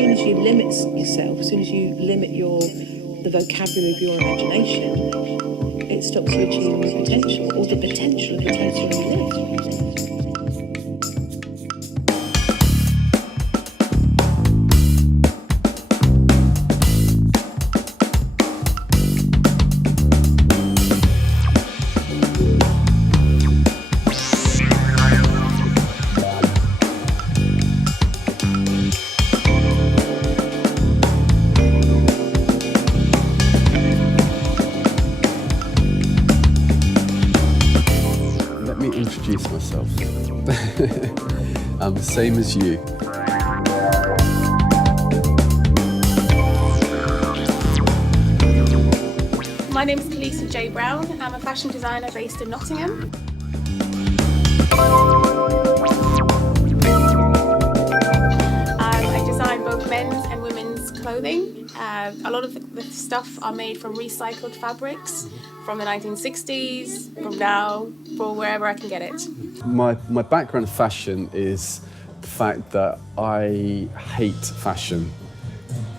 soon as you limit yourself, as soon as you limit the vocabulary of your imagination, it stops you achieving your potential, or the potential of the place where you live. Introduce myself. I'm the same as you. My name is Callecia J Brown. I'm a fashion designer based in Nottingham. I design both men's and women's clothing. A lot of the stuff are made from recycled fabrics from the 1960s, from now, for wherever I can get it. My background in fashion is the fact that I hate fashion,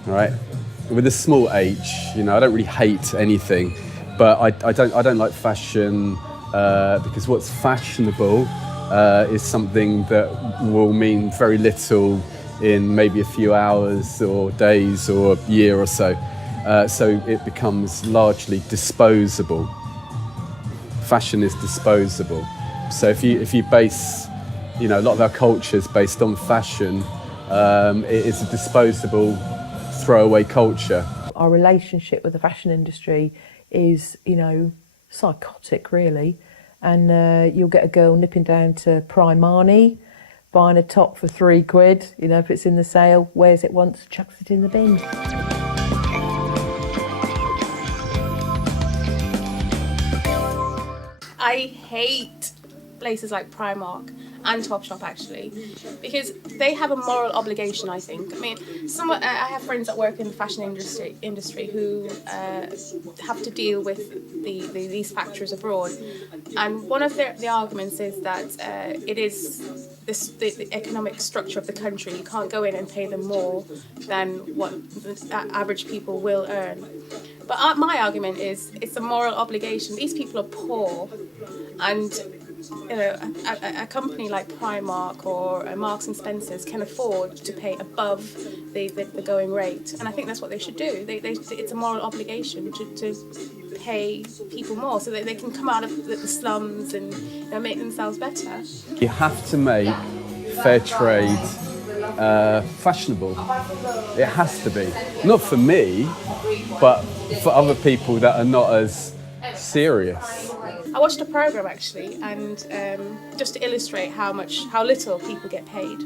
right? With a small h, you know, I don't really hate anything, but I don't like fashion because what's fashionable is something that will mean very little in maybe a few hours or days or a year or so. So it becomes largely disposable. Fashion is disposable. So if you base, you know, a lot of our culture is based on fashion, it is a disposable, throwaway culture. Our relationship with the fashion industry is, you know, psychotic really. And you'll get a girl nipping down to Primani, buying a top for £3, you know, if it's in the sale, wears it once, chucks it in the bin. I hate places like Primark and Topshop actually, because they have a moral obligation, I think. I mean, I have friends that work in the fashion industry who have to deal with these factories abroad, and one of the arguments is that it is the economic structure of the country. You can't go in and pay them more than what the average people will earn. But my argument is it's a moral obligation. These people are poor, and you know, a company like Primark or Marks and Spencer's can afford to pay above the going rate, and I think that's what they should do. It's a moral obligation to pay people more so that they can come out of the slums and, you know, make themselves better. You have to make fair trade fashionable. It has to be. Not for me, but for other people that are not as serious. I watched a program actually, and just to illustrate how little people get paid.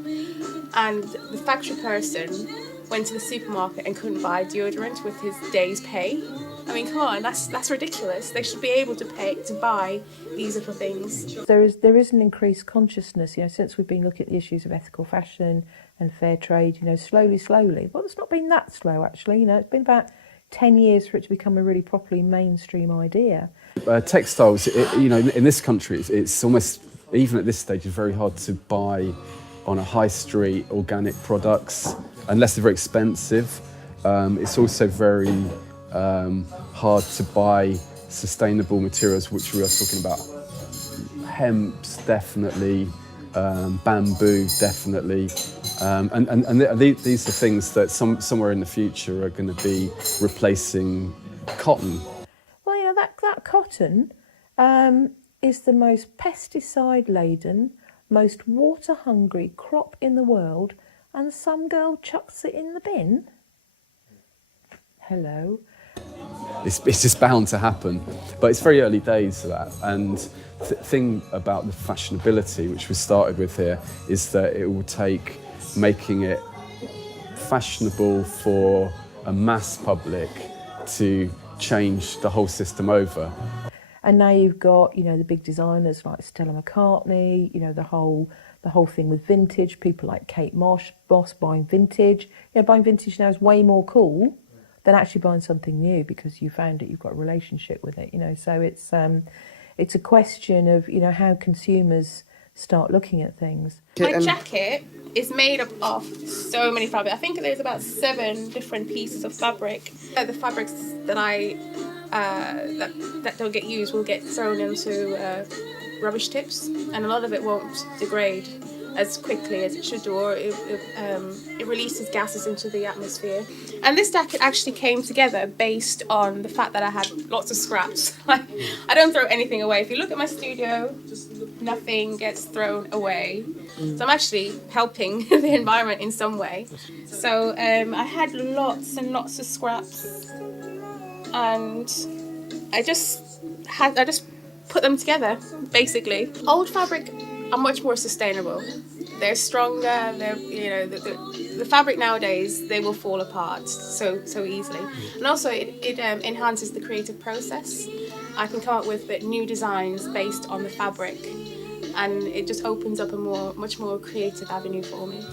And the factory person went to the supermarket and couldn't buy deodorant with his day's pay. I mean, come on, that's ridiculous. They should be able to buy these little things. There is an increased consciousness, you know, since we've been looking at the issues of ethical fashion and fair trade, you know, slowly. Well, it's not been that slow actually, you know, it's been about 10 years for it to become a really properly mainstream idea. Textiles, you know, in this country, it's almost, even at this stage, it's very hard to buy on a high street organic products unless they're very expensive. It's also very hard to buy sustainable materials, which we are talking about. Hemps, definitely, bamboo, definitely. And these are things that somewhere in the future are going to be replacing cotton. Well, you know, that cotton is the most pesticide-laden, most water-hungry crop in the world, and some girl chucks it in the bin? Hello? It's just bound to happen, but it's very early days of that. And the thing about the fashionability, which we started with here, is that it will take making it fashionable for a mass public to change the whole system over. And now you've got, you know, the big designers like Stella McCartney, you know, the whole thing with vintage, people like Kate Moss buying vintage. You know, buying vintage now is way more cool than actually buying something new because you found it, you've got a relationship with it, you know. So it's a question of, you know, how consumers start looking at things. My jacket is made up of so many fabrics. I think there's about 7 different pieces of fabric. The fabrics that that don't get used will get thrown into rubbish tips, and a lot of it won't degrade as quickly as it should do, or it releases gases into the atmosphere. And this jacket actually came together based on the fact that I had lots of scraps. I don't throw anything away. If you look at my studio, nothing gets thrown away. So I'm actually helping the environment in some way. So I had lots and lots of scraps, and I just put them together, basically. Old fabric are much more sustainable. They're stronger. They're, you know, the fabric nowadays, they will fall apart so easily. And also it enhances the creative process. I can come up with new designs based on the fabric, and it just opens up a much more creative avenue for me.